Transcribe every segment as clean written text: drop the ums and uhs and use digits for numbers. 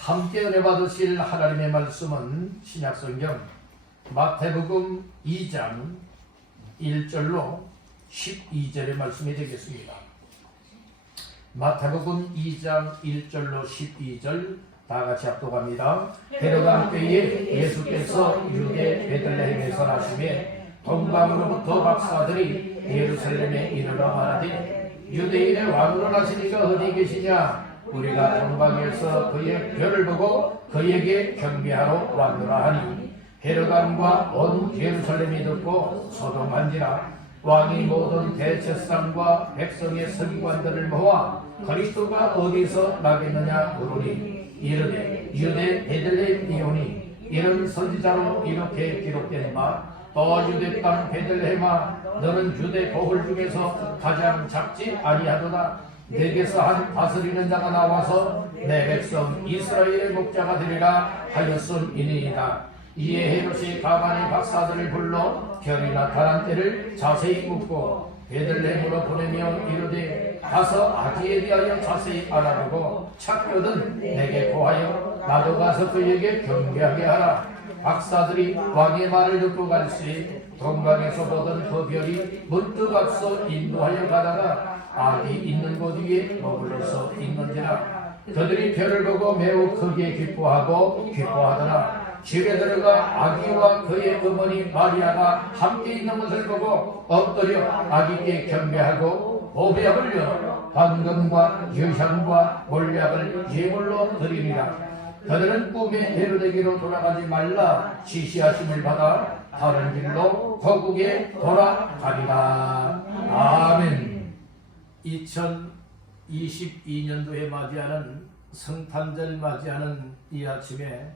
함께 은혜 받으실 하나님의 말씀은 신약성경 마태복음 2장 1절로 12절의 말씀이 되겠습니다. 마태복음 2장 1절로 12절 다같이 합독합니다. 헤롯 왕 때에 예수께서 유대 베들레헴에서 나심에 동방으로부터 박사들이 예루살렘에 이르러 말하되 유대인의 왕으로 나신 이가 어디 계시냐? 우리가 동방에서 그의 별을 보고 그에게 경배하러 왔노라 하니 헤롯 왕과 온 예루살렘이 듣고 소동한지라. 왕이 모든 대제사장과 백성의 서기관들을 모아 그리스도가 어디서 나겠느냐 물으니 이르되 유대 베들레헴이오니 이런 선지자로 이렇게 기록된 바 또 유대 땅 베들레헴아 너는 유대 고을 중에서 가장 작지 아니하도다. 내게서 한 다스리는 자가 나와서 내 백성 이스라엘의 목자가 되리라 하였음이니이다. 이에 헤롯이 가만히 박사들을 불러 별이 나타난 때를 자세히 묻고 베들레헴으로 보내며 이르되 가서 아기에 대하여 자세히 알아보고 찾거든 내게 고하여 나도 가서 그에게 경배하게 하라. 박사들이 왕의 말을 듣고 갈시 동방에서 보던 그 별이 문득 앞서 인도하여 가다가 아기 있는 곳 위에 머물러서 있는지라. 그들이 별을 보고 매우 크게 기뻐하더라. 집에 들어가 아기와 그의 어머니 마리아가 함께 있는 것을 보고 엎드려 아기께 경배하고 보배약을 여 황금과 유향과 몰약을 예물로 드리니라. 그들은 꿈에 헤롯에게로 돌아가지 말라 지시하심을 받아 다른 길로 거국에 돌아가리라. 아멘. 2022년도에 맞이하는 성탄절 맞이하는 이 아침에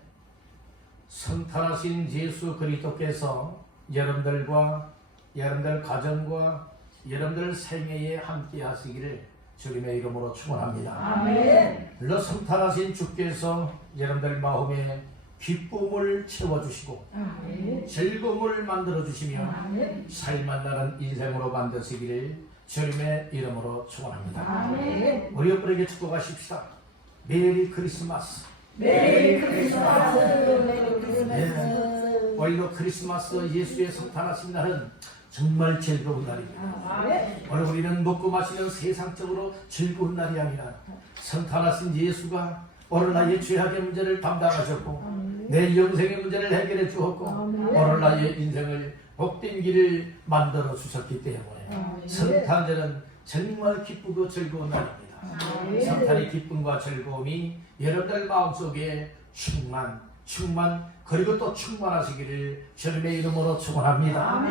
성탄하신 예수 그리스도께서 여러분들과 여러분들 가정과 여러분들 생애에 함께 하시기를 주님의 이름으로 축원합니다. 아멘. 물론 성탄하신 주께서 여러분들 마음에 기쁨을 채워주시고 즐거움을 만들어주시며 살만 나는 인생으로 만드시기를 주님의 이름으로 축원합니다. 아멘. 우리 옆분에게 축복하십시다. 메리 크리스마스. 메리 크리스마스. 네. 오늘도 크리스마스 예수의 성탄하신 날은 정말 즐거운 날입니다. 오늘 우리는 먹고 마시는 세상적으로 즐거운 날이 아니라 성탄하신 예수가 오늘 나의 죄악의 문제를 담당하셨고 내 영생의 문제를 해결해 주었고 오늘 나의 인생을 복된 길을 만들어 주셨기 때문에 성탄절은 정말 기쁘고 즐거운 날입니다. 성탄의 기쁨과 즐거움이 여러분들 마음속에 충만 그리고 또 충만하시기를 주님의 이름으로 축원합니다.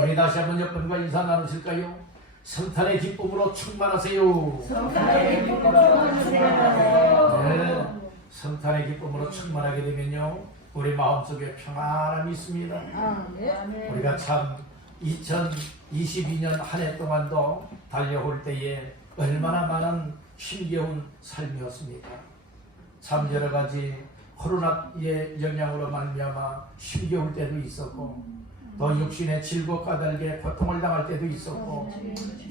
우리 다시 한번 옆분과 인사 나누실까요? 성탄의 기쁨으로 충만하세요. 성탄의 기쁨으로 충만하세요. 네, 성탄의 기쁨으로 충만하게 되면요 우리 마음속에 평안함이 있습니다. 우리가 참 2022년 한 해 동안도 달려올 때에 얼마나 많은 힘겨운 삶이었습니까? 참 여러 가지 코로나의 영향으로 말미암아 힘겨울 때도 있었고 또 육신의 질고 까닭에 고통을 당할 때도 있었고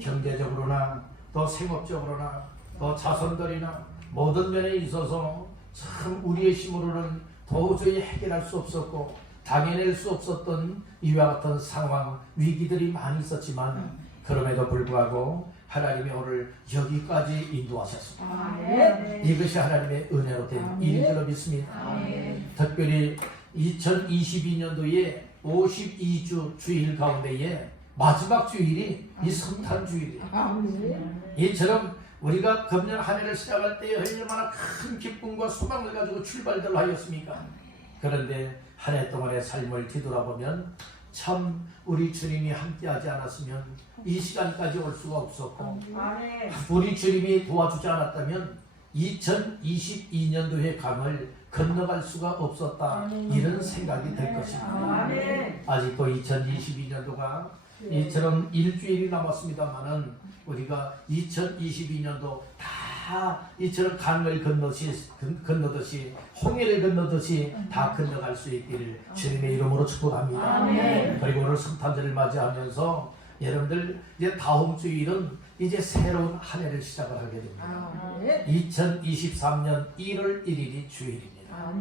경제적으로나 또 생업적으로나 또 자손들이나 모든 면에 있어서 참 우리의 힘으로는 도저히 해결할 수 없었고 당해낼 수 없었던 이와 같은 상황 위기들이 많이 있었지만 그럼에도 불구하고 하나님이 오늘 여기까지 인도하셨습니다. 이것이 하나님의 은혜로 된 일인 줄로 믿습니다. 특별히 2022년도에 52주 주일 가운데에 마지막 주일이 이 성탄주일이에요. 이처럼 우리가 금년 한 해를 시작할 때 얼마나 큰 기쁨과 소망을 가지고 출발들 하였습니까? 그런데 한 해 동안의 삶을 뒤돌아보면 참 우리 주님이 함께하지 않았으면 이 시간까지 올 수가 없었고 우리 주님이 도와주지 않았다면 2022년도의 강을 건너갈 수가 없었다 이런 생각이 될 것입니다. 아직도 2022년도가 이처럼 일주일이 남았습니다만은 우리가 2022년도 다 이처럼 강을 건너듯이 홍해를 건너듯이 다 건너갈 수 있기를 주님의 이름으로 축복합니다. 그리고 오늘 성탄절을 맞이하면서 여러분들 이제 다음 주일은 이제 새로운 한 해를 시작을 하게 됩니다. 2023년 1월 1일이 주일입니다.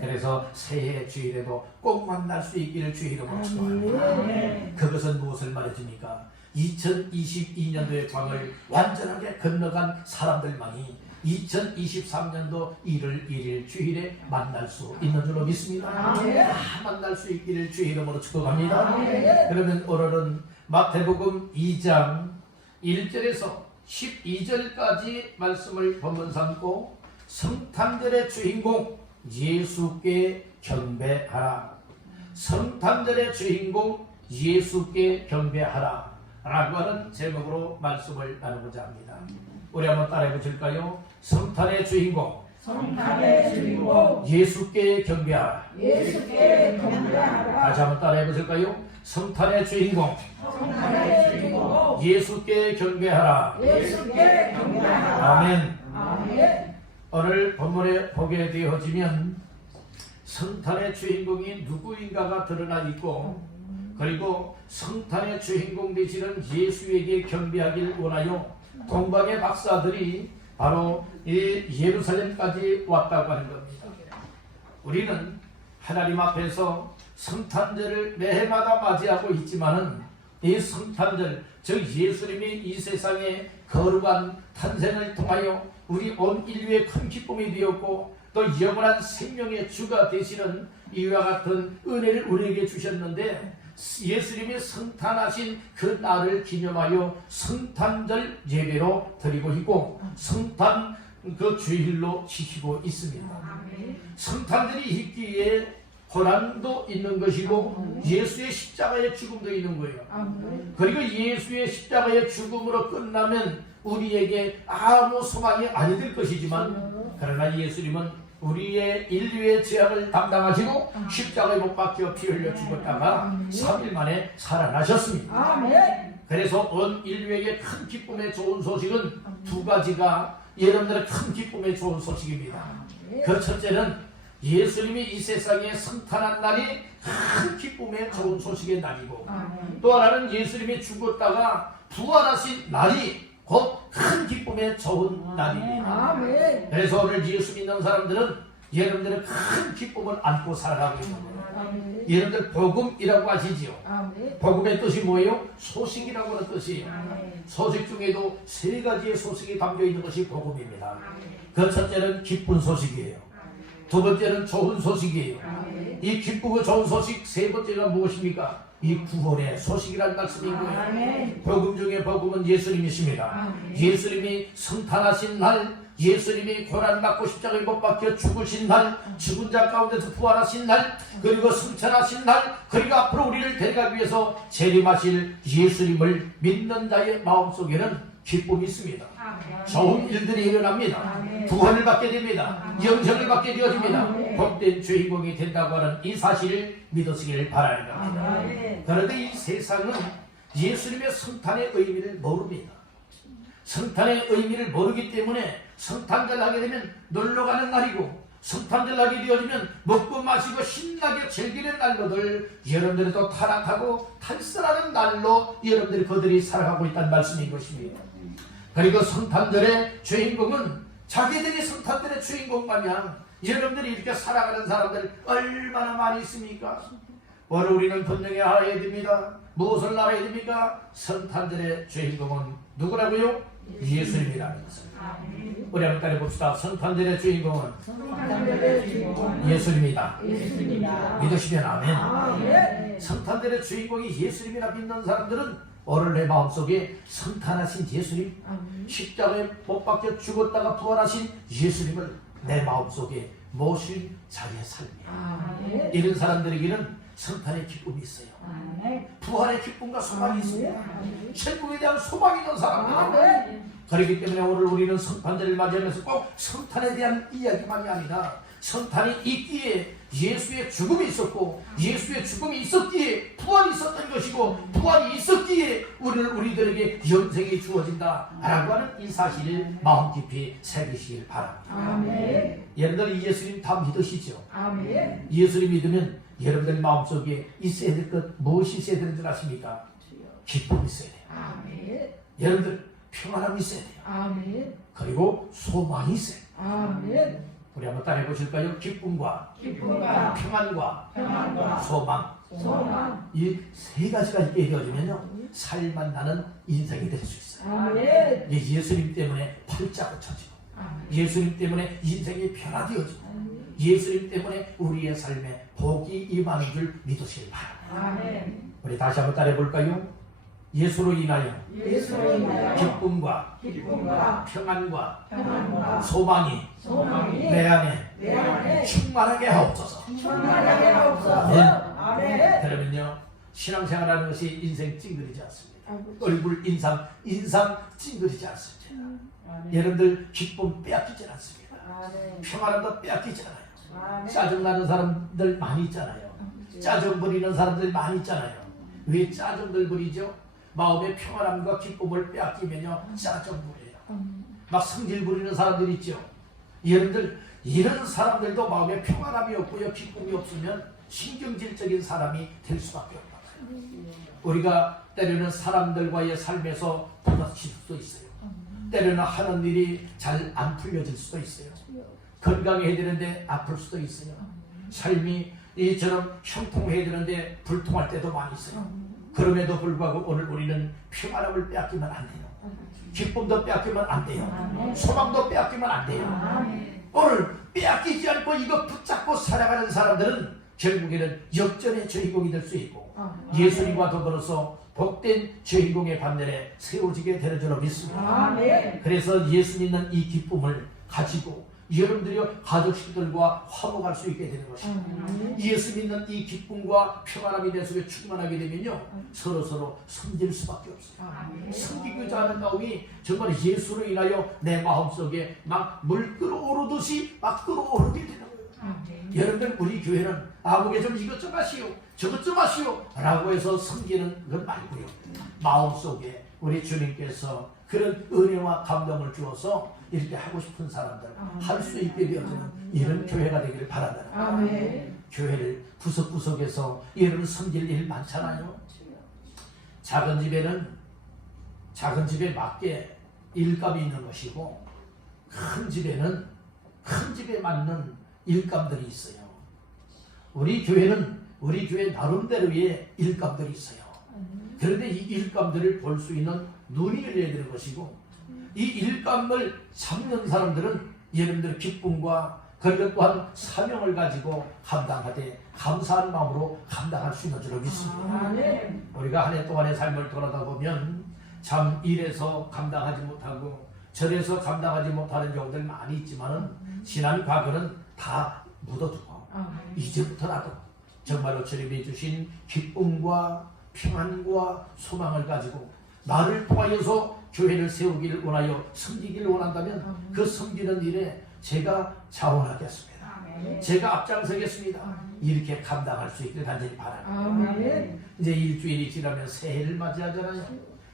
그래서 새해 주일에도 꼭 만날 수 있기를 주의 이름으로 축원합니다. 그것은 무엇을 말해줍니까? 2022년도의 광을 완전하게 건너간 사람들만이 2023년도 1월 1일 주일에 만날 수 있는 줄로 믿습니다. 다 만날 수 있기를 주의 이름으로 축복합니다. 그러면 오늘은 마태복음 2장 1절에서 12절까지 말씀을 본문 삼고 성탄절의 주인공 예수께 경배하라. 성탄절의 주인공 예수께 경배하라 라고 하는 제목으로 말씀을 나누고자 합니다. 우리 한번 따라해 보실까요? 성탄의 주인공 예수께 경배하라. 다시 한번 따라해 보실까요? 성탄의 주인공 예수께 경배하라. 아멘. 오늘 본문에 보게 되어지면 성탄의 주인공이 누구인가가 드러나 있고, 그리고 성탄의 주인공 되시는 예수에게 경배하길 원하여 동방의 박사들이 바로 이 예루살렘까지 왔다고 하는 겁니다. 우리는 하나님 앞에서 성탄절을 매해마다 맞이하고 있지만은 이 성탄절, 즉 예수님이 이 세상에 거룩한 탄생을 통하여 우리 온 인류의 큰 기쁨이 되었고, 또 영원한 생명의 주가 되시는 이와 같은 은혜를 우리에게 주셨는데, 예수님이 성탄하신 그 날을 기념하여 성탄절 예배로 드리고 있고, 성탄 그 주일로 지키고 있습니다. 성탄절이 있기에 고난도 있는 것이고 예수의 십자가의 죽음도 있는 거예요. 그리고 예수의 십자가의 죽음으로 끝나면 우리에게 아무 소망이 아니 될 것이지만, 그러나 예수님은 우리의 인류의 죄악을 담당하시고 십자가에 못 박혀 피 흘려 죽었다가 3일 만에 살아나셨습니다. 그래서 온 인류에게 큰 기쁨의 좋은 소식은 두 가지가 여러분들의 큰 기쁨의 좋은 소식입니다. 그 첫째는 예수님이 이 세상에 성탄한 날이 큰 기쁨의 좋은 소식의 날이고, 또 하나는 예수님이 죽었다가 부활하신 날이 곧 큰 기쁨의 좋은 날입니다. 그래서 오늘 예수 믿는 사람들은 여러분들의 큰 기쁨을 안고 살아가고 있습니다. 여러분들 복음이라고 아시지요? 복음의 뜻이 뭐예요? 소식이라고 하는 뜻이에요. 소식 중에도 세 가지의 소식이 담겨 있는 것이 복음입니다. 그 첫째는 기쁜 소식이에요. 두 번째는 좋은 소식이에요. 이 기쁘고 좋은 소식 세 번째가 무엇입니까? 이 구원의 소식이라는 말씀인 거예요. 복음 중에 복음은 예수님이십니다. 예수님이 성탄하신 날, 예수님이 고난받고 십자가에 못 박혀 죽으신 날, 죽은 자 가운데서 부활하신 날, 그리고 승천하신 날, 그리고 앞으로 우리를 데려가기 위해서 재림하실 예수님을 믿는 자의 마음속에는 기쁨이 있습니다. 좋은 일들이 일어납니다. 구원을 받게 됩니다. 영생을 받게 되어집니다. 복된 주인공이 된다고 하는 이 사실을 믿으시길 바랍니다. 그런데 이 세상은 예수님의 성탄의 의미를 모릅니다. 성탄의 의미를 모르기 때문에 성탄절 하게 되면 놀러가는 날이고, 성탄절 하게 되어지면 먹고 마시고 신나게 즐기는 날로들 여러분들이 또 타락하고 탈선하는 날로 여러분들이 그들이 살아가고 있다는 말씀인 것입니다. 그리고 성탄절의 주인공은 자기들이 성탄절의 주인공 마냥 여러분들이 이렇게 살아가는 사람들 얼마나 많이 있습니까? 오늘 우리는 분명히 알아야 됩니다. 무엇을 알아야 됩니까? 성탄절의 주인공은 누구라고요? 예수님이라는 것을. 우리 한번 따라해봅시다. 성탄절의 주인공은 예수님이다. 믿으시면 아멘. 성탄절의 주인공이 예수님이라 믿는 사람들은 오늘 내 마음속에 성탄하신 예수님, 십자가에 못 박혀 죽었다가 부활하신 예수님을 내 마음속에 모신 자기의 삶이에요. 이런 사람들에게는 성탄의 기쁨이 있어요. 부활의 기쁨과 소망이 있습니다. 천국에 대한 소망이 있는 사람들. 그렇기 때문에 오늘 우리는 성탄절을 맞이하면서 꼭 성탄에 대한 이야기만이 아니라 성탄이 있기에 예수의 죽음이 있었고, 예수의 죽음이 있었기에 부활이 있었던 것이고, 부활이 있었기에 우리들에게 영생이 주어진다 라고 하는 이 사실을 마음 깊이 새기시길 바랍니다. 여러분들 이 예수님 다 믿으시죠? 예수님 믿으면 여러분들 마음속에 있어야 될 것 무엇이 있어야 되는 줄 아십니까? 기쁨이 있어야 돼요. 아멘. 여러분들 평안함이 있어야 돼요. 아멘. 그리고 소망이 있어요. 아멘. 우리 한번 따라해 보실까요? 기쁨과 기쁨과 평안과 평안과 소망. 소망. 이 세 가지가 있게 되어지면요 살만 나는 인생이 될 수 있어요. 아멘. 이게 예수님 때문에 팔자고 쳐지고 아멘. 예수님 때문에 인생이 변화되어지고 예수님 때문에 우리의 삶에 복이 임하는 줄 믿으시길 바랍니다. 아멘. 우리 다시 한번 따라해 볼까요? 예수로 인하여 예수로 인하여 기쁨과 기쁨과 평안과 평안과 소망이 소망이 내 안에 내 안에 충만하게 하옵소서. 충만하게 하옵소서. 아멘. 아멘. 그러면요 신앙생활하는 것이 인생 찡그리지 않습니다. 아멘. 얼굴 인상 찡그리지 않습니다. 여러분들 기쁨 빼앗기지 않습니다. 아멘. 평안함도 빼앗기지 않아요. 아멘. 짜증나는 사람들 많이 있잖아요. 짜증 부리는 사람들 많이 있잖아요. 왜 짜증들 부리죠? 마음의 평안함과 기쁨을 빼앗기면요 짜증 부려요. 막 성질 부리는 사람들 있죠. 여러분들 이런 사람들도 마음에 평안함이 없고요 기쁨이 없으면 신경질적인 사람이 될 수밖에 없어요. 우리가 때로는 사람들과의 삶에서 부딪힐 수도 있어요. 때로는 하는 일이 잘 안 풀려질 수도 있어요. 건강해야 되는데 아플 수도 있어요. 삶이 이처럼 형통해야 되는데 불통할 때도 많이 있어요. 그럼에도 불구하고 오늘 우리는 평안함을 빼앗기면 안 돼요. 기쁨도 빼앗기면 안 돼요. 소망도 빼앗기면 안 돼요. 아멘. 오늘 빼앗기지 않고 이거 붙잡고 살아가는 사람들은 결국에는 역전의 주인공이 될 수 있고 예수님과 더불어서 복된 주인공의 반면에 세워지게 되는 줄로 믿습니다. 아멘. 그래서 예수 믿는 이 기쁨을 가지고 여러분들이 가족들과 화목할 수 있게 되는 것입니다. 예수 믿는 이 기쁨과 평안함이 내 속에 충만하게 되면요 서로서로 섬길 수밖에 없어요. 섬기고자 하는 마음이 정말 예수로 인하여 내 마음속에 막 물 끓어오르듯이 막 끓어오르게 되는 거예요. 여러분들 우리 교회는 아무개 좀 이것 좀 하시오 저것 좀 하시오 라고 해서 섬기는 것 말고요 마음속에 우리 주님께서 그런 은혜와 감동을 주어서 이렇게 하고 싶은 사람들 할 수 있게 되어지는 이런 교회가 되기를 바란다. 아멘. 교회를 구석구석에서 여러분 섬길 일 많잖아요. 작은 집에 맞게 일감이 있는 것이고 큰 집에는 큰 집에 맞는 일감들이 있어요. 우리 교회 나름대로의 일감들이 있어요. 그런데 이 일감들을 볼 수 있는 눈이 열려야 되는 것이고 이 일감을 잡는 사람들은 여러분들의 기쁨과 그리고 또한 사명을 가지고 감당하되 감사한 마음으로 감당할 수 있는 줄로 믿습니다. 아멘. 우리가 한 해 동안의 삶을 돌아다 보면 참 일에서 감당하지 못하고 절에서 감당하지 못하는 경우들 많이 있지만은 지난 과거는 다 묻어두고 이제부터라도 정말로 주님이 주신 기쁨과 평안과 소망을 가지고 나를 통하여서 교회를 세우기를 원하여 섬기기를 원한다면 그 섬기는 일에 제가 자원하겠습니다. 제가 앞장서겠습니다. 이렇게 감당할 수 있게 간절히 바랍니다. 아멘. 이제 일주일이 지나면 새해를 맞이하잖아요.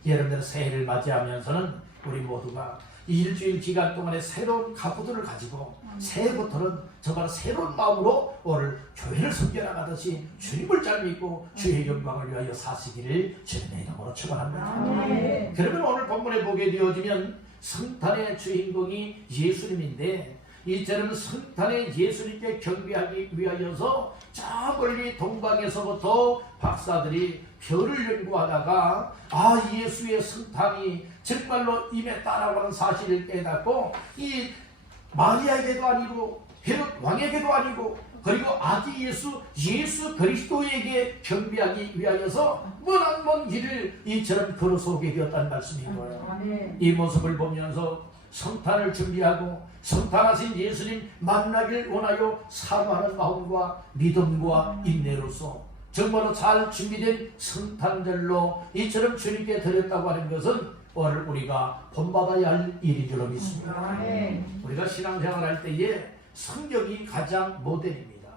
여러분들 새해를 맞이하면서는 우리 모두가 이 일주일 기간 동안에 새로운 각오들을 가지고 새해부터는 정말 새로운 마음으로 오늘 교회를 섬겨나가듯이 주님을 잘 믿고 주의 영광을 위하여 사시기를 주님의 이름으로 축원합니다. 아멘. 그러면 오늘 본문에 보게 되어지면 성탄의 주인공이 예수님인데 이처럼 성탄의 예수님께 경배하기 위하여서 저 멀리 동방에서부터 박사들이 별을 연구하다가 예수의 성탄이 정말로 임했다라고 하는 사실을 깨닫고 이 마리아에게도 아니고 헤롯 왕에게도 아니고 그리고 아기 예수 그리스도에게 경배하기 위하여서 먼 길을 이처럼 걸어서 오게 되었다는 말씀인 거예요. 아멘. 이 모습을 보면서 성탄을 준비하고 성탄하신 예수님 만나길 원하여 사모하는 마음과 믿음과 인내로서 정말로 잘 준비된 성탄절로 이처럼 주님께 드렸다고 하는 것은 오늘 우리가 본받아야 할 일인 줄로 믿습니다. 아멘. 우리가 신앙생활할 때에 성경이 가장 모델입니다.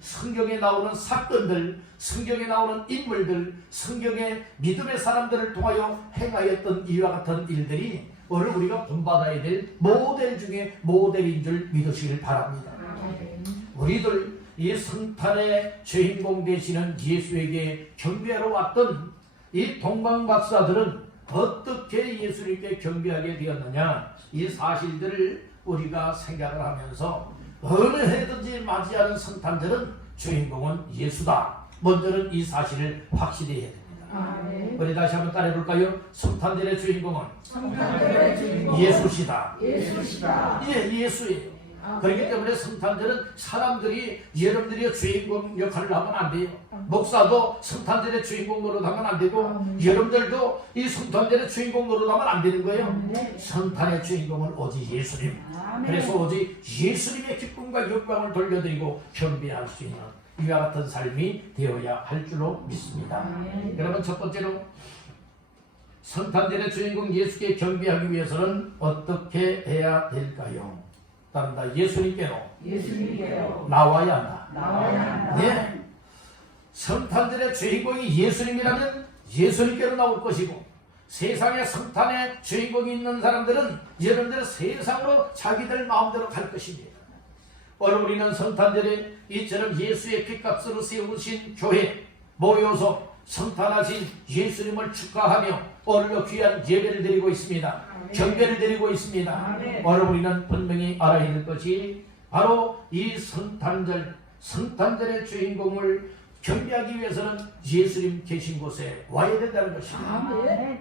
성경에 나오는 사건들, 성경에 나오는 인물들, 성경의 믿음의 사람들을 통하여 행하였던 이와 같은 일들이 오늘 우리가 본받아야 될 모델 중에 모델인 줄 믿으시길 바랍니다. 우리들 이 성탄의 주인공 되시는 예수에게 경배하러 왔던 이 동방 박사들은 어떻게 예수님께 경배하게 되었느냐, 이 사실들을 우리가 생각을 하면서 어느 해든지 맞이하는 성탄절은 주인공은 예수다. 먼저는 이 사실을 확실히 해야 됩니다. 아멘. 우리 다시 한번 따라해볼까요? 성탄절의 주인공은 성탄절의 주인공 예수시다. 예수시다. 예, 예수예요. 그렇기 때문에 성탄절은 사람들이 여러분들이 주인공 역할을 하면 안 돼요. 목사도 성탄절의 주인공 노릇하면 안 되고, 여러분들도 이 성탄절의 주인공 노릇하면 안 되는 거예요. 성탄의 주인공은 오직 예수님. 그래서 오직 예수님의 기쁨과 영광을 돌려드리고 경배할 수 있는 이와 같은 삶이 되어야 할 줄로 믿습니다. 그러면 첫 번째로 성탄절의 주인공 예수께 경배하기 위해서는 어떻게 해야 될까요? 따른다. 예수님께로 나와야 한다. 네. 성탄절의 주인공이 예수님이라면 예수님께로 나올 것이고, 세상에 성탄의 주인공이 있는 사람들은 여러분들 세상으로 자기들 마음대로 갈 것입니다. 오늘 우리는 성탄절에 이처럼 예수의 피값으로 세우신 교회 모여서 성탄하신 예수님을 축하하며 오늘도 귀한 예배를 드리고 있습니다. 경배를 드리고 있습니다. 오늘 우리는 분명히 알아야 될 것이 바로 이 성탄절의 주인공을 경배하기 위해서는 예수님 계신 곳에 와야 된다는 것입니다.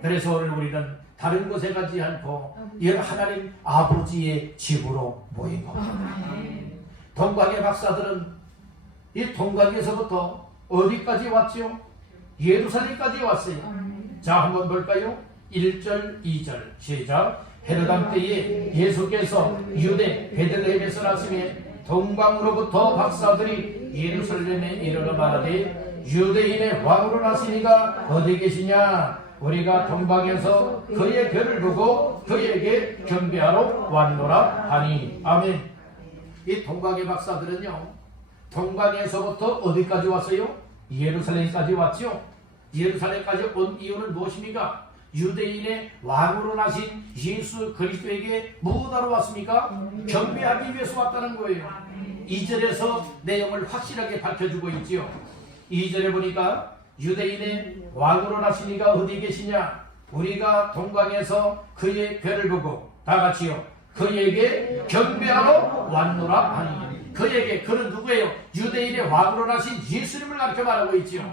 그래서 오늘 우리는 다른 곳에 가지 않고 하나님 아버지의 집으로 모인 겁니다. 동방의 박사들은 이 동방에서부터 어디까지 왔죠? 예루살렘까지 왔어요. 자, 한번 볼까요? 1절, 2절 시작. 헤롯 때에 예수께서 유대 베들레헴에서 나심에 동방으로부터 박사들이 예루살렘에 이르러 말하되 유대인의 왕으로 나시니가 어디 계시냐? 우리가 동방에서 그의 별을 보고 그에게 경배하러 왔노라 하니. 아멘. 이 동방의 박사들은요, 동방에서부터 어디까지 왔어요? 예루살렘까지 왔죠. 예루살렘까지 온 이유는 무엇입니까? 유대인의 왕으로 나신 예수 그리스도에게 무엇하러 왔습니까? 경배하기 위해서 왔다는 거예요. 2절에서 내용을 확실하게 밝혀주고 있지요. 2절에 보니까 유대인의 왕으로 나시니가 어디 계시냐? 우리가 동방에서 그의 별을 보고 다 같이요, 그에게 경배하러 왔노라 하니. 그에게, 그는 누구예요? 유대인의 왕으로 나신 예수님을 가르쳐 말하고 있지요.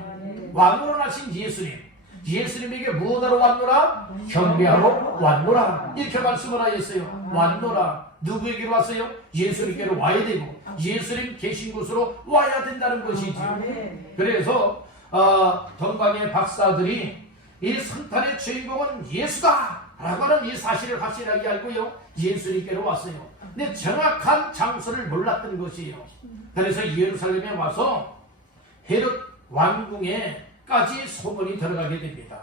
왕으로 나신 예수님, 예수님에게 무엇하러 왔노라? 경배하러 왔노라, 이렇게 말씀을 하였어요. 왔노라. 누구에게로 왔어요? 예수님께로 와야 되고 예수님 계신 곳으로 와야 된다는 것이지요. 그래서 동방의 박사들이 이 성탄의 주인공은 예수다 라고 하는 이 사실을 확실하게 알고요, 예수님께로 왔어요. 근데 정확한 장소를 몰랐던 것이에요. 그래서 예루살렘에 와서 헤롯 왕궁에까지 소문이 들어가게 됩니다.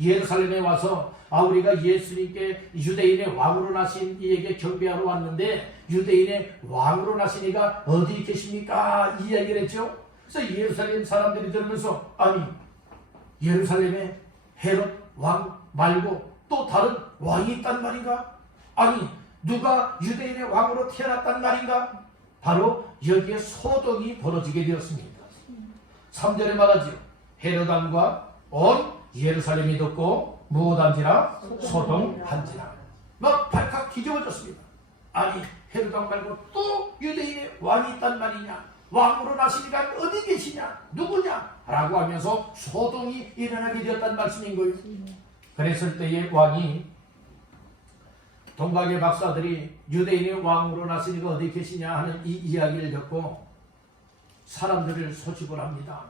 예루살렘에 와서 우리가 예수님께 유대인의 왕으로 나신 이에게 경배하러 왔는데 유대인의 왕으로 나신 이가 어디 계십니까? 이 이야기를 했죠. 그래서 예루살렘 사람들이 들으면서, 아니, 예루살렘에 헤롯 왕 말고 또 다른 왕이 있단 말인가? 아니, 누가 유대인의 왕으로 태어났단 말인가? 바로 여기에 소동이 벌어지게 되었습니다. 3절에 말하지요. 헤롯 왕과 온 예루살렘이 듣고 무엇한지라? 소동한지라. 막 발칵 뒤집어졌습니다. 아니, 헤롯 왕 말고 또 유대인의 왕이 있단 말이냐? 왕으로 나시니까 어디 계시냐? 누구냐? 라고 하면서 소동이 일어나게 되었단 말씀인 거예요. 그랬을 때에 왕이, 동방의 박사들이 유대인의 왕으로 나시니까 어디 계시냐 하는 이 이야기를 듣고 사람들을 소집을 합니다.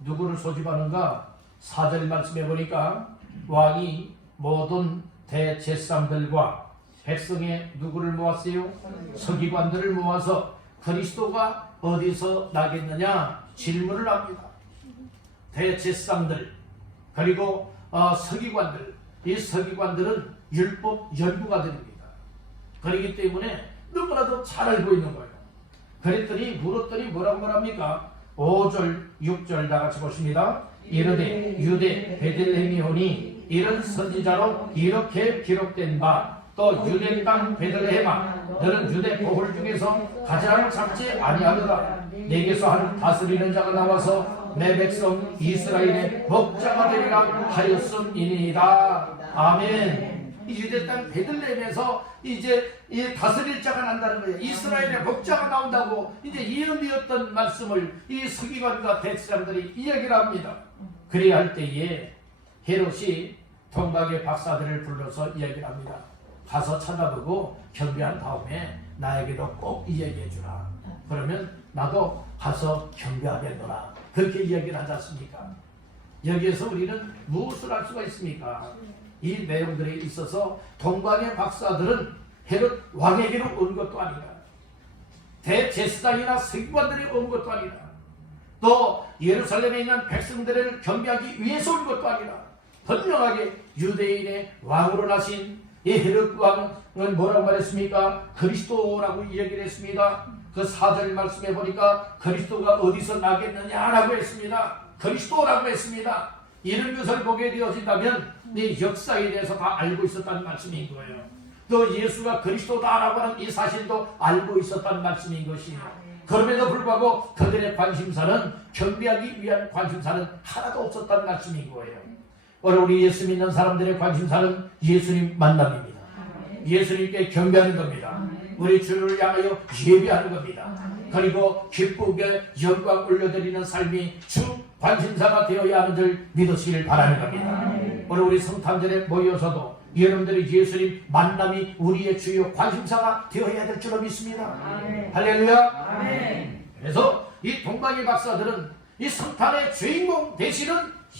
누구를 소집하는가? 4절 말씀해 보니까 왕이 모든 대제사장들과 백성의 누구를 모았어요? 서기관들을 모아서 그리스도가 어디서 나겠느냐 질문을 합니다. 대제사장들 그리고 서기관들, 이 서기관들은 율법 연구가들입니다. 그렇기 때문에 너무나도 잘 알고 있는 거예요. 그랬더니 물었더니 뭐라고 말합니까? 5절 6절 다 같이 보십니다. 이르되 유대 베들레헴이 오니 이런 선지자로 이렇게 기록된 바, 또 유대 땅 베들레헴아 너는 유대 보홀 중에서 가장 작지 아니하더라. 내게서 한 다스리는 자가 나와서 내 백성 이스라엘의 목자가 되리라 하였음이니이다. 아멘. 이 유대 땅 베들레헴에서 이제 이 다스릴 자가 난다는 거예요. 이스라엘의 목자가 나온다고 이제 예언되었던 말씀을 이 서기관과 대제사장들이 이야기를 합니다. 그래야 할 때에 헤롯이 동방의 박사들을 불러서 이야기를 합니다. 가서 쳐다보고 경배한 다음에 나에게도 꼭 이야기해 주라. 그러면 나도 가서 경배하겠노라. 그렇게 이야기를 하지 않습니까? 여기에서 우리는 무엇을 할 수가 있습니까? 이 내용들에 있어서 동방의 박사들은 헤롯 왕에게로 온 것도 아니다. 대제사장이나 서기관들이 온 것도 아니다. 또 예루살렘에 있는 백성들을 경배하기 위해서 온 것도 아니다. 분명하게 유대인의 왕으로 나신 이 헤롯 왕은 뭐라고 말했습니까? 그리스도라고 이야기를 했습니다. 그 4절 말씀해 보니까 그리스도가 어디서 나겠느냐라고 했습니다. 그리스도라고 했습니다. 이런 것을 보게 되어진다면 이 역사에 대해서 다 알고 있었다는 말씀인 거예요. 또 예수가 그리스도다라고 하는 이 사실도 알고 있었다는 말씀인 것이에요. 그럼에도 불구하고 그들의 관심사는 경배하기 위한 관심사는 하나도 없었다는 말씀인 거예요. 오늘 우리 예수 믿는 사람들의 관심사는 예수님 만남입니다. 예수님께 경배하는 겁니다. 우리 주를 향하여 예배하는 겁니다. 그리고 기쁘게 영광 올려드리는 삶이 주 관심사가 되어야 하는 줄 믿으시길 바라는 겁니다. 오늘 우리 성탄절에 모여서도 여러분들의 예수님 만남이 우리의 주요 관심사가 되어야 될 줄로 믿습니다. 할렐루야. 그래서 이 동방의 박사들은 이 성탄의 주인공 되시는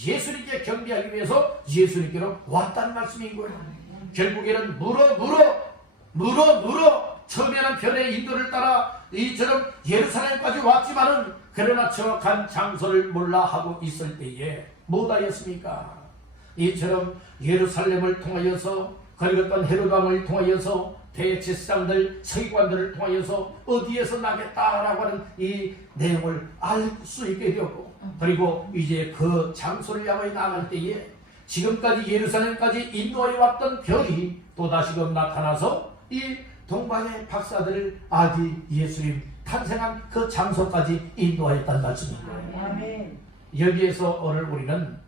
예수님께 경배하기 위해서 예수님께로 왔다는 말씀인 거예요. 결국에는 물어 처음에는 별의 인도를 따라 이처럼 예루살렘까지 왔지만은 그러나 정확한 장소를 몰라 하고 있을 때에 뭐다였습니까? 이처럼 예루살렘을 통하여서 그리고 또 헤롯 왕을 통하여서 대제사장들 서기관들을 통하여서 어디에서 나겠다라고 하는 이 내용을 알 수 있게 되었고, 그리고 이제 그 장소를 향해 나갈 때에 지금까지 예루살렘까지 인도하여 왔던 별이 또다시금 나타나서 이 동방의 박사들을 아기 예수님 탄생한 그 장소까지 인도하였다는 말씀입니다. 여기에서 오늘 우리는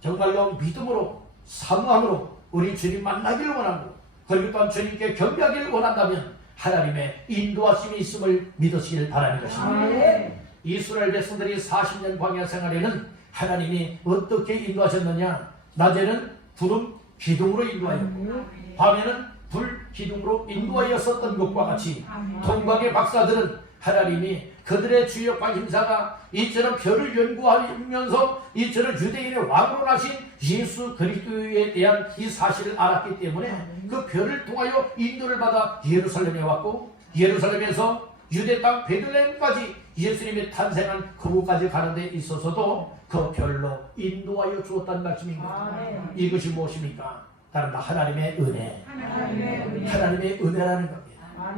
정말로 믿음으로 사모함으로 우리 주님 만나기를 원하고, 그리고 또한 주님께 경배하기를 원한다면 하나님의 인도하심이 있음을 믿으시길 바라는 것입니다. 이스라엘 백성들이 40년 광야 생활에는 하나님이 어떻게 인도하셨느냐? 낮에는 구름 기둥으로 인도하였고 밤에는 불 기둥으로 인도하였었던 것과 같이 동방의 박사들은 하나님이 그들의 주요 관심사가 이처럼 별을 연구하면서 이처럼 유대인의 왕으로 나신 예수 그리스도에 대한 이 사실을 알았기 때문에 그 별을 통하여 인도를 받아 예루살렘에 왔고, 예루살렘에서 유대 땅 베들레헴까지 예수님이 탄생한 그곳까지 가는 데 있어서도 그 별로 인도하여 주었다는 말씀입니다. 이것이 무엇입니까? 다른 하나님의 은혜. 하나님의 은혜라는 겁니다.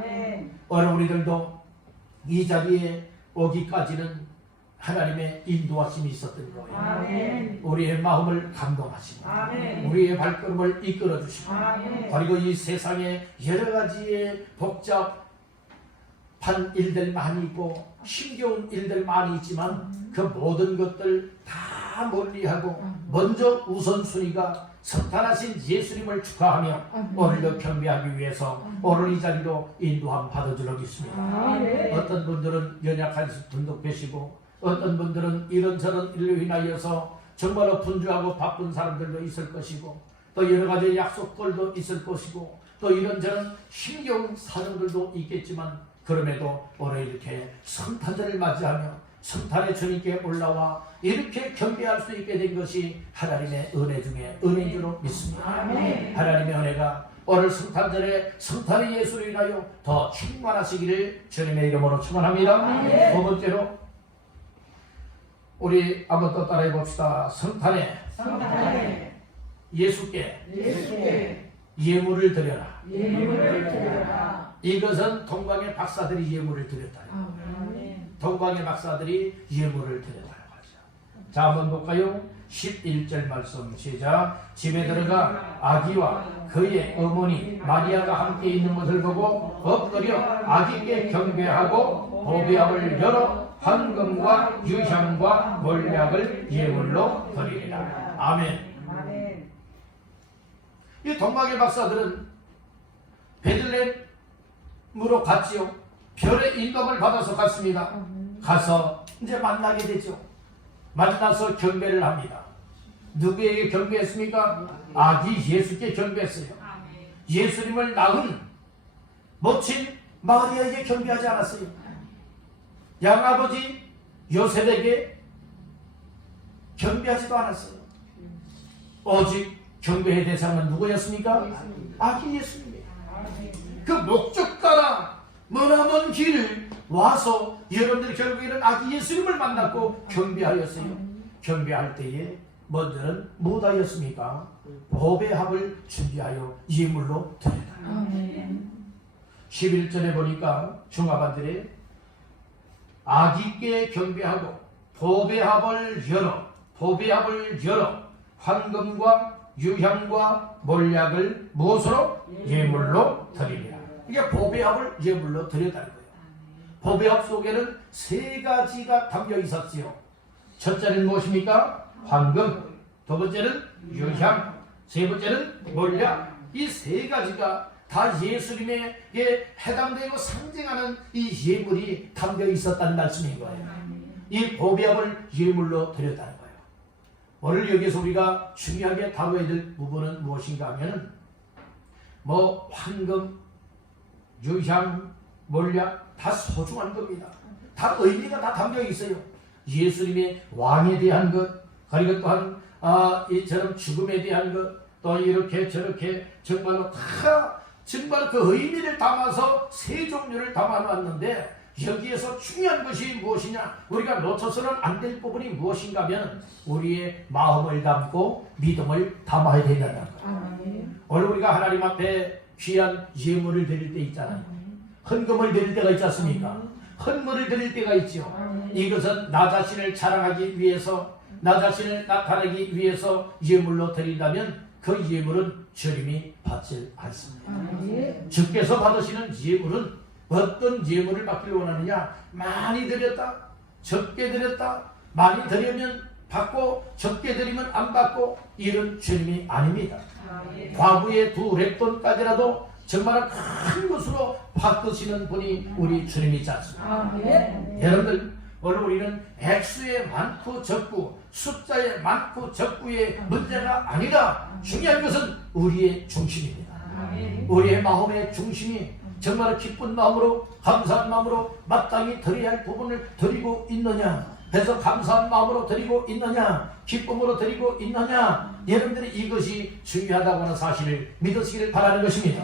오늘 우리들도 이 자리에 오기까지는 하나님의 인도하심이 있었던 거예요. 우리의 마음을 감동하시고 우리의 발걸음을 이끌어 주시고, 그리고 이 세상에 여러 가지의 복잡한 일들 많이 있고 힘겨운 일들 많이 있지만 그 모든 것들 다 멀리하고 먼저 우선순위가 성탄하신 예수님을 축하하며 오늘도 경배하기 위해서 오늘 이 자리로 인도함 받아주려 믿습니다. 어떤 분들은 연약한 분도 계시고, 어떤 분들은 이런저런 일로 인하여서 정말로 분주하고 바쁜 사람들도 있을 것이고, 또 여러 가지 약속들도 있을 것이고, 또 이런저런 힘겨운 사정들도 있겠지만, 그럼에도 오늘 이렇게 성탄절을 맞이하며 성탄의 주님께 올라와 이렇게 경배할 수 있게 된 것이 하나님의 은혜 중에 은혜인 줄로 믿습니다. 하나님의 은혜가 오늘 성탄절에 성탄의 예수로 인하여 더 충만하시기를 주님의 이름으로 축원합니다. 두 번째로 우리 한번 또 따라해 봅시다. 성탄에 예수께 예물을 드려라. 이것은 동방의 박사들이 예물을 드렸다. 동방의 박사들이 예물을 드렸다고 하죠. 자, 한번 볼까요? 11절 말씀 시작. 집에 들어가 아기와 그의 어머니 마리아가 함께 있는 것을 보고 엎드려 아기께 경배하고 보배압을 열어 황금과 유향과 몰약을 예물로 드리리라. 아멘. 아멘. 이 동방의 박사들은 베들레헴으로 갔지요. 별의 인도를 받아서 갔습니다. 가서 이제 만나게 되죠. 만나서 경배를 합니다. 누구에게 경배했습니까? 아기 예수께 경배했어요. 예수님을 낳은 모친 마리아에게 경배하지 않았어요. 양아버지 요셉에게 경배하지도 않았어요. 오직 경배의 대상은 누구였습니까? 아기 예수님이에요. 그 목적 따라 머나먼 길을 와서 여러분들 결국에는 아기 예수님을 만났고 경배하였어요. 경배할 때에 먼저는 무엇하였습니까? 보배합을 준비하여 예물로 드렸다. 11절에 보니까 중화반들에 아기께 경배하고 보배합을 열어 황금과 유향과 몰약을 무엇으로? 예물로 드립니다. 이게 보배합을 예물로 드렸다는 거예요. 보배합 속에는 세 가지가 담겨 있었지요. 첫째는 무엇입니까? 황금, 두 번째는 유향, 세 번째는 몰약. 이 세 가지가 다 예수님에게 해당되고 상징하는 이 예물이 담겨 있었다는 말씀인 거예요. 이 보배합을 예물로 드렸다는 거예요. 오늘 여기서 우리가 중요하게 다뤄야 될 부분은 무엇인가 하면 황금, 유향, 몰약 다 소중한 겁니다. 다 의미가 다 담겨 있어요. 예수님의 왕에 대한 것, 그리고 또한 이처럼 죽음에 대한 것, 또 이렇게 저렇게 정말로 다 정말 그 의미를 담아서 세 종류를 담아놨는데 여기에서 중요한 것이 무엇이냐? 우리가 놓쳐서는 안 될 부분이 무엇인가 하면 우리의 마음을 담고 믿음을 담아야 된다는 거예요. 오늘 우리가 하나님 앞에 귀한 예물을 드릴 때 있잖아요. 헌금을 드릴 때가 있지 않습니까? 헌물을 드릴 때가 있죠. 이것은 나 자신을 자랑하기 위해서, 나 자신을 나타내기 위해서 예물로 드린다면 그 예물은 주님이 받지 않습니다. 주께서 받으시는 예물은 어떤 예물을 받기를 원하느냐? 많이 드렸다, 적게 드렸다, 많이 드리면 받고 적게 드리면 안 받고 이런 주님이 아닙니다. 과거의 2렉돈까지라도 정말 큰 것으로 바꾸시는 분이 우리 주님이지 않습니까? 여러분들 오늘 우리는 액수에 많고 적고 숫자에 많고 적고의 문제가 아니라 중요한 것은 우리의 중심입니다. 우리의 마음의 중심이 정말 기쁜 마음으로 감사한 마음으로 마땅히 드려야 할 부분을 드리고 있느냐, 그래서 감사한 마음으로 드리고 있느냐, 기쁨으로 드리고 있느냐, 여러분들이 이것이 중요하다고 하는 사실을 믿으시기를 바라는 것입니다.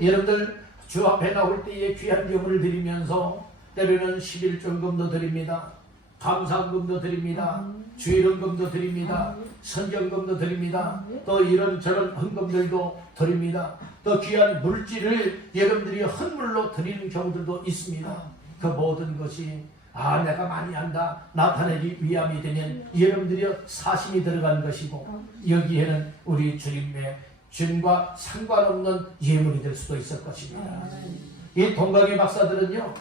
여러분들 주 앞에 나올 때에 귀한 예물을 드리면서 때로는 11조금도 드립니다. 감사금도 드립니다. 주일헌금도 드립니다. 선경금도 드립니다. 또 이런저런 헌금들도 드립니다. 또 귀한 물질을 여러분들이 헌물로 드리는 경우들도 있습니다. 그 모든 것이 내가 많이 한다 나타내기 위함이 되면 여러분들이 사심이 들어간 것이고 여기에는 우리 주님의 주님과 상관없는 예물이 될 수도 있을 것입니다. 이 동방의 박사들은요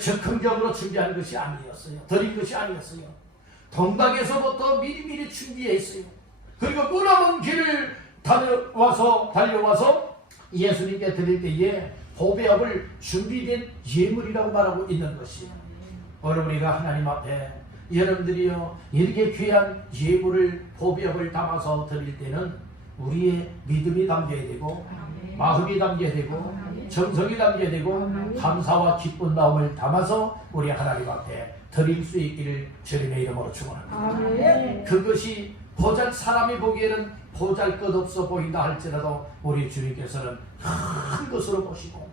적극적으로 준비한 것이 아니었어요. 드린 것이 아니었어요. 동방에서부터 미리미리 준비했어요. 그리고 머나먼 길을 달려와서 예수님께 드릴 때에 보배합을 준비된 예물이라고 말하고 있는 것이에요. 오늘 우리가 하나님 앞에 여러분들이요 이렇게 귀한 예물을 보배합을 담아서 드릴 때는 우리의 믿음이 담겨야 되고 마음이 담겨야 되고 정성이 담겨야 되고 감사와 기쁜 마음을 담아서 우리 하나님 앞에 드릴 수 있기를 주님의 이름으로 축원합니다. 그것이 사람이 보기에는 보잘것없어 보인다 할지라도 우리 주님께서는 큰 것으로 보시고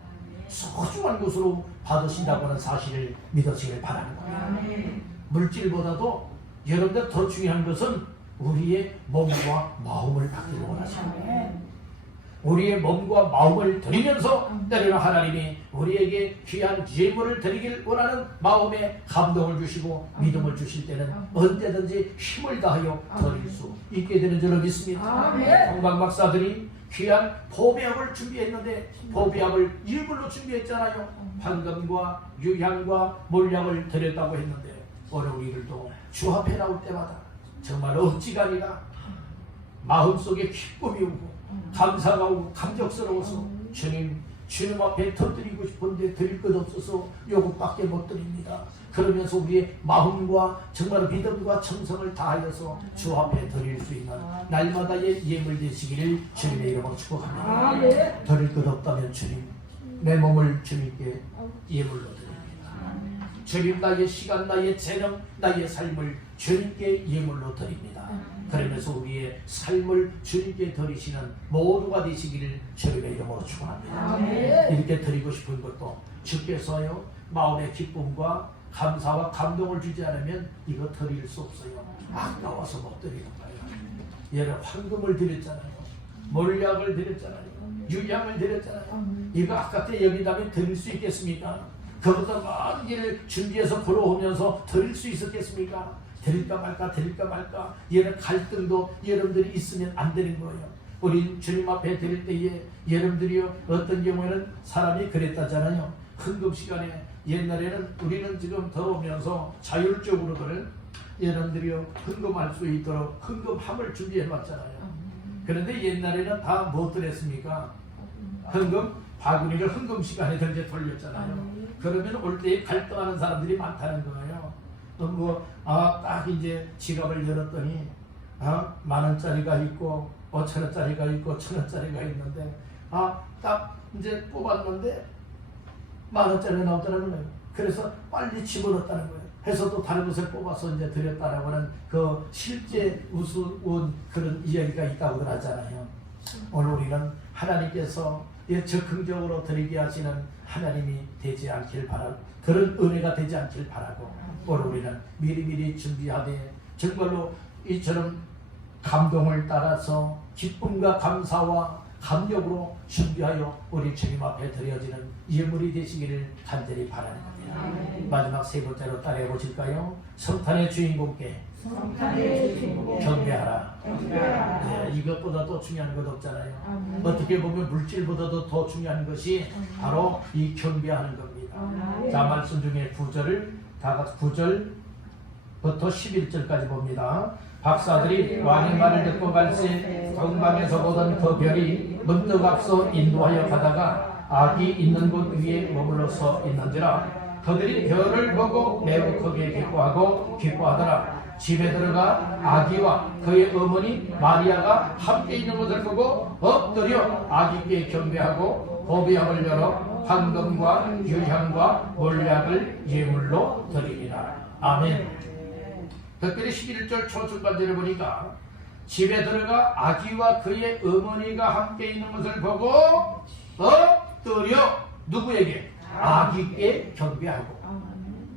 소중한 것으로 받으신다고 하는 사실을 믿으시길 바라는 거예요. 물질보다도 여러분들 더 중요한 것은 우리의 몸과 마음을 받기를 원하십니다. 우리의 몸과 마음을 드리면서 때로는 하나님이 우리에게 귀한 예물을 드리길 원하는 마음에 감동을 주시고 믿음을 주실 때는 언제든지 힘을 다하여 드릴 수 있게 되는 줄을 믿습니다. 동방 박사들이 귀한 보배합을 준비했는데 보배합을 일불로 준비했잖아요. 황금과 유향과 몰약을 드렸다고 했는데 오늘 우리들도 주 앞에 나올 때마다 정말 억지가 아니라 마음속에 기쁨이 오고 감사가 오고 감격스러워서 주님 앞에 더 드리고 싶은데 드릴 것 없어서 요것밖에 못 드립니다. 그러면서 우리의 마음과 정말 믿음과 정성을 다하여서 주 앞에 드릴 수 있는 날마다의 예물 되시기를 주님의 이름으로 축복합니다. 드릴 것 없다면 주님, 내 몸을 주님께 예물로 드립니다. 주님, 나의 시간, 나의 재능, 나의 삶을 주님께 예물로 드립니다. 그러면서 우리의 삶을 주님께 드리시는 모두가 되시기를 주님의 이름으로 축원합니다. 이렇게 드리고 싶은 것도 주께서요 마음의 기쁨과 감사와 감동을 주지 않으면 이거 드릴 수 없어요. 아까워서 못 드리는 거예요. 얘는 황금을 드렸잖아요. 몰약을 드렸잖아요. 유향을 드렸잖아요. 이거 아깝게 여긴다면 드릴 수 있겠습니까? 그보다 많은 일을 준비해서 걸어오면서 드릴 수 있었겠습니까? 드릴까 말까 드릴까 말까 얘는 갈등도 여러분들이 있으면 안 되는 거예요. 우리 주님 앞에 드릴 때에 여러분들이요 어떤 경우에는 사람이 그랬다잖아요. 헌금 시간에 옛날에는 우리는 지금 더우면서 자율적으로들 여러분들이요 헌금할 수 있도록 헌금함을 준비해 놨잖아요. 그런데 옛날에는 다 뭐 드렸습니까? 헌금 바구니를 헌금 시간에 던져 돌렸잖아요. 그러면 올 때에 갈등하는 사람들이 많다는 거예요. 딱 이제 지갑을 열었더니 10,000원짜리가 있고 5,000원짜리가 있고 1,000원짜리가 있는데 딱 이제 뽑았는데 10,000원짜리가 나오더라는 거예요. 그래서 빨리 집어넣었다는 거예요. 해서 또 다른 것을 뽑아서 이제 드렸다라고 하는 그 실제 우스운 그런 이야기가 있다고 하잖아요. 오늘 우리는 하나님께서 적극적으로 드리게 하시는 하나님이 되지 않길 바라고 그런 은혜가 되지 않길 바라고 오늘 우리는 미리미리 준비하되 정말로 이처럼 감동을 따라서 기쁨과 감사와 감격으로 준비하여 우리 주님 앞에 드려지는 예물이 되시기를 간절히 바라는 겁니다. 마지막 세 번째로 따라해 보실까요? 성탄의 주인공께 경배하라. 네, 이것보다 더 중요한 것 없잖아요. 어떻게 보면 물질보다도 더 중요한 것이 바로 이 경배하는 겁니다. 자, 말씀 중에 9절을 다 같이 9절부터 11절까지 봅니다. 박사들이 왕의 말을 듣고 갈새 동방에서 보던 그 별이 문득 앞서 인도하여 가다가 아기 있는 곳 위에 머물러 서 있는지라 그들이 별을 보고 매우 크게 기뻐하더라. 집에 들어가 아기와 그의 어머니 마리아가 함께 있는 것을 보고 엎드려 아기께 경배하고 보배함을 열어 황금과 유향과 몰약을 예물로 드리니라. 아멘. 특별히 11절 초중반절을 보니까 집에 들어가 아기와 그의 어머니가 함께 있는 것을 보고 엎드려 누구에게? 아기께 경배하고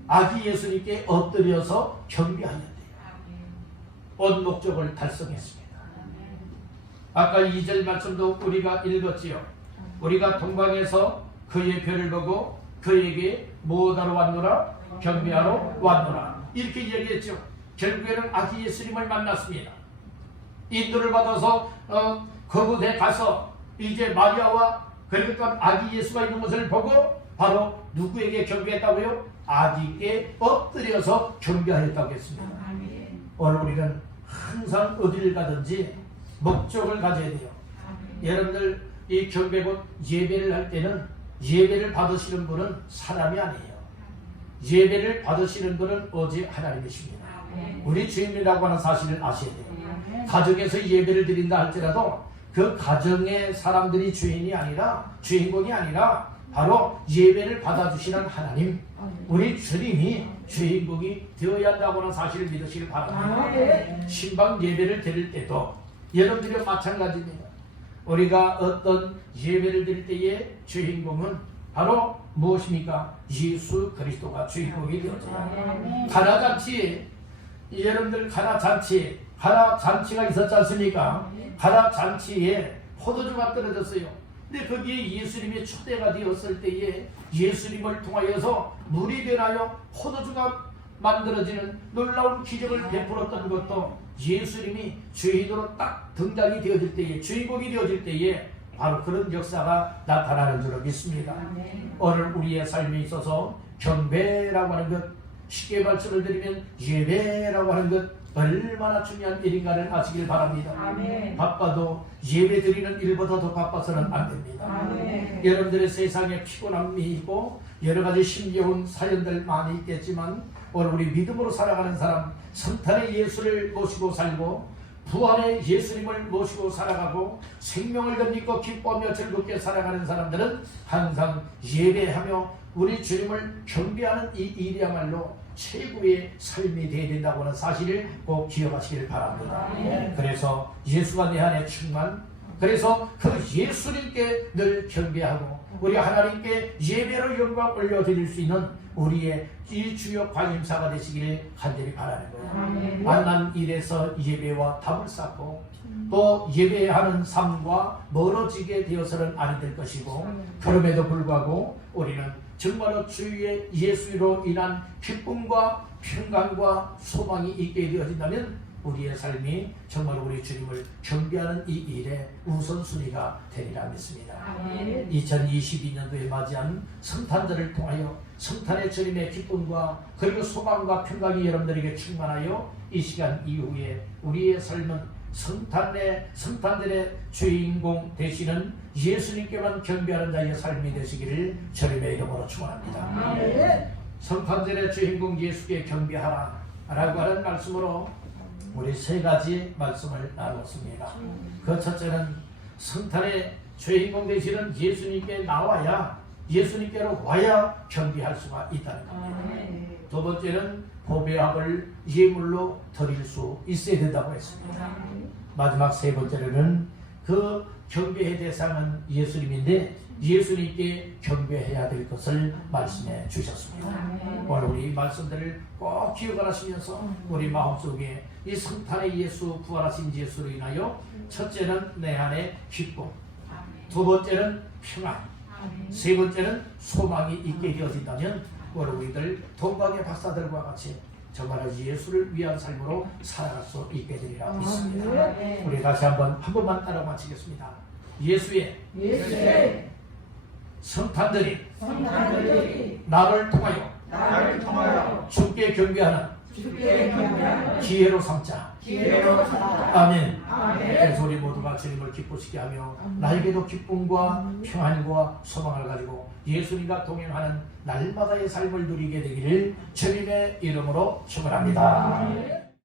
아기 예수님께 엎드려서 경배하였대요. 온 목적을 달성했습니다. 아까 2절 말씀도 우리가 읽었지요. 우리가 동방에서 그의 별을 보고 그에게 무엇하러 왔노라? 경배하러 왔노라. 이렇게 얘기했죠. 결국에는 아기 예수님을 만났습니다. 인도를 받아서 그곳에 가서 이제 마리아와 그러니까 아기 예수가 있는 것을 보고 바로 누구에게 경배했다고요? 아기께 엎드려서 경배하였다고 했습니다. 오늘 우리는 항상 어디를 가든지 목적을 가져야 돼요. 여러분들 이 경배곧 예배를 할 때는 예배를 받으시는 분은 사람이 아니에요. 예배를 받으시는 분은 오직 하나님이십니다. 우리 주님이라고 하는 사실을 아셔야 돼요. 가정에서 예배를 드린다 할지라도 그 가정의 사람들이 주인이 아니라 주인공이 아니라 바로 예배를 받아주시는 하나님 우리 주님이 주인공이 되어야 한다고 하는 사실을 믿으시길 바랍니다. 신방 예배를 드릴 때도 여러분들이 마찬가지입니다. 우리가 어떤 예배를 드릴 때의 주인공은 바로 무엇입니까? 예수 그리스도가 주인공이 되어져요. 가나잔치 여러분들 가나잔치가 있었지 않습니까? 가나잔치에 포도주가 떨어졌어요. 근데 거기에 예수님이 초대가 되었을 때에 예수님을 통하여서 물이 변하여 포도주가 만들어지는 놀라운 기적을 베풀었던 것도 예수님이 주인으로 딱 등장이 되어질 때에 주인공이 되어질 때에 바로 그런 역사가 나타나는 줄로 믿습니다. 오늘 우리의 삶에 있어서 경배라고 하는 것, 쉽게 말씀을 드리면 예배라고 하는 것 얼마나 중요한 일인가를 아시길 바랍니다. 아멘. 바빠도 예배 드리는 일보다 더 바빠서는 안 됩니다. 아멘. 여러분들의 세상에 피곤함이 있고 여러 가지 힘겨운 사연들 많이 있겠지만 오늘 우리 믿음으로 살아가는 사람, 성탄의 예수를 모시고 살고 부활의 예수님을 모시고 살아가고 생명을 덧입고 기뻐하며 즐겁게 살아가는 사람들은 항상 예배하며 우리 주님을 경배하는 이 일이야말로 최고의 삶이 되어야 된다고 하는 사실을 꼭 기억하시길 바랍니다. 그래서 예수가 내 안에 충만, 그래서 그 예수님께 늘 경배하고 우리 하나님께 예배로 영광 올려드릴 수 있는 우리의 이 주요 관심사가 되시기를 간절히 바라는 거예요. 만난 일에서 예배와 답을 쌓고 또 예배하는 삶과 멀어지게 되어서는 아니 될 것이고, 그럼에도 불구하고 우리는 정말로 주의 예수로 인한 기쁨과 평강과 소망이 있게 되어진다면 우리의 삶이 정말 우리 주님을 경배하는 이 일에 우선순위가 되리라 믿습니다. 2022년도에 맞이한 성탄절을 통하여 성탄의 주님의 기쁨과 그리고 소망과 평강이 여러분들에게 충만하여 이 시간 이후에 우리의 삶은 성탄절의 주인공 되시는 예수님께만 경배하는 자의 삶이 되시기를 주님의 이름으로 축원합니다. 성탄절의 주인공 예수께 경배하라 라고 하는 말씀으로 우리 세 가지 말씀을 나눴습니다. 그 첫째는 성탄의 주인공 되시는 예수님께 나와야, 예수님께로 와야 경배할 수가 있다는 겁니다. 두 번째는 보배합을 예물로 드릴 수 있어야 된다고 했습니다. 마지막 세 번째로는 그 경배의 대상은 예수님인데 예수님께 경배해야 될 것을 말씀해 주셨습니다. 오늘 우리 말씀들을 꼭 기억하시면서 우리 마음속에 이 성탄의 예수, 부활하신 예수로 인하여 첫째는 내 안에 기쁨, 두 번째는 평안, 세 번째는 소망이 있게 되어진다면 오늘 우리들 동방의 박사들과 같이 정말 예수를 위한 삶으로 살아갈 수 있게 되리라 믿습니다. 우리 다시 한 번만 따라 마치겠습니다. 예수의 성탄절이 나를 통하여 주께 경배하는 기회로 삼자. 아멘. 그래서 우리 모두가 주님을 기쁘시게 하며 나에게도 기쁨과 평안과 소망을 가지고 예수님과 동행하는 날마다의 삶을 누리게 되기를 주님의 이름으로 축원합니다.